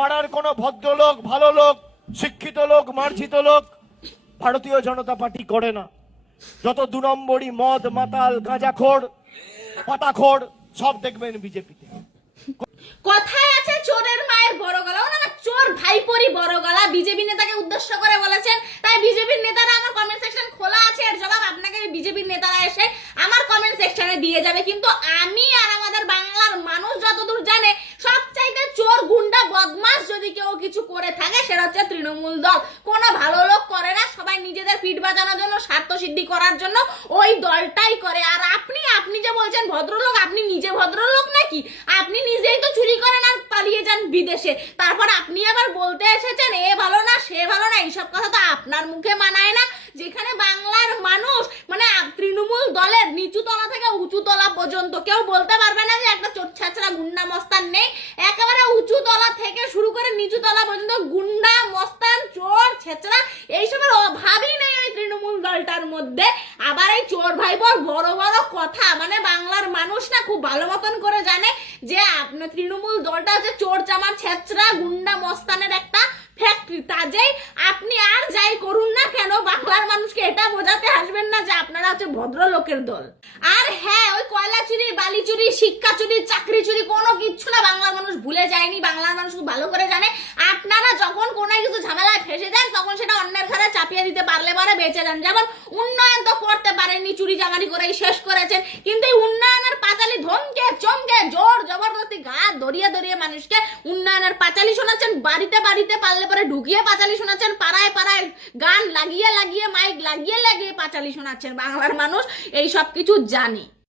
পাড়ার কোনো ভদ্রলোক, ভালো লোক, শিক্ষিত লোক, মার্জিত লোক ভারতীয় জনতা পার্টি করে না। যত 2 নম্বরই মদ মাতাল গাঁজাখোর পাতাখোর সব দেখবেন বিজেপিতে। কথায় আছে চোরের মায়ের বড় গলা, না চোর ভাইপোরই বড় গলা বিজেপি নেতাকে উদ্দেশ্য করে বলেছেন। তাই বিজেপির নেতারা, আমার কমেন্ট সেকশন খোলা আছে, এর জবাব আপনাকে বিজেপির নেতারা এসে আমার কমেন্ট সেকশনে দিয়ে যাবে। কিন্তু আমি আর আমাদের বাংলার মানুষ যতদূর জানে, সবচাইতে চোর গুন্ডা বদমাস যদি কেউ কিছু করে থাকে সেটা হচ্ছে তৃণমূল দল। কোনো ভালো লোক করে না, সবাই নিজেদের পিঠ বাজানোর জন্য, স্বার্থ সিদ্ধি করার জন্য ওই দলটাই করে। আর আপনি যে বলছেন ভদ্রলোক, আপনি নিজে ভদ্রলোক নাকি? আপনি নিজেই তো চুরি করেন আর পালিয়ে যান বিদেশে, তারপর আপনি আবার বলতে এসেছেন এ ভালো না সে ভালো না। এইসব কথা তো আপনার মুখে মানায় না। যেখানে বাংলার মানুষ মানে তৃণমূল দলের নিচু তলা থেকে উঁচু তলা পর্যন্ত কেউ বলতে পারবে না যে একটা চোরছাচরা গুন্ডা মস্তান নেই। একেবারে উঁচু তলা থেকে শুরু করে নিচু তলা পর্যন্ত গুন্ডা মস্তান চোর ছেচরা এইসবের অভাবই নেই ওই তৃণমূল দলটার মধ্যে। আবার এই চোর ভাইপোর বড় বড় কথা, মানে বাংলার মানুষ না খুব ভালো মতন করে জানে যে আপনার তৃণমূল দলটা হচ্ছে চোর চামার ছেচরা গুন্ডা মস্তানের একটা ফ্যাক্টরি। তাজেই আপনি আর যাই করুন না কেন, বাংলার মানুষকে এটা বোঝাতে আসবেন না যে আপনারা হচ্ছে ভদ্রলোকের দল। আর হ্যাঁ, ওই কয়লা চুরি, বালি চুরি, শিক্ষা চুরি, চাকরি চুরি কোনো কিচ্ছু না বাংলার মানুষ ভুলে যায়নি। বাংলার মানুষ খুব ভালো করে জানে আপনারা যখন কোনো কিছু ঝামেলায় ফেসে যান তখন সেটা অন্যের ঘরে চাপিয়ে দিতে পারলে পরে বেঁচে যান। যেমন উন্নয়ন তো করতে পারেননি, চুরি চামারি করেই শেষ করেছেন, কিন্তু এই উন্নয়নের পাঁচালি ধমকে চমকে জোর জবরদস্তি গা দড়িয়ে দড়িয়ে মানুষকে উন্নয়নের পাঁচালি শোনাচ্ছেন। বাড়িতে বাড়িতে পারলে পরে ঢুকিয়ে পাঁচালি শোনাচ্ছেন, পাড়ায় পাড়ায় গান লাগিয়ে লাগিয়ে মাইক লাগিয়ে লাগিয়ে পাঁচালি শোনাচ্ছেন। বাংলার মানুষ এই সব কিছু জানে।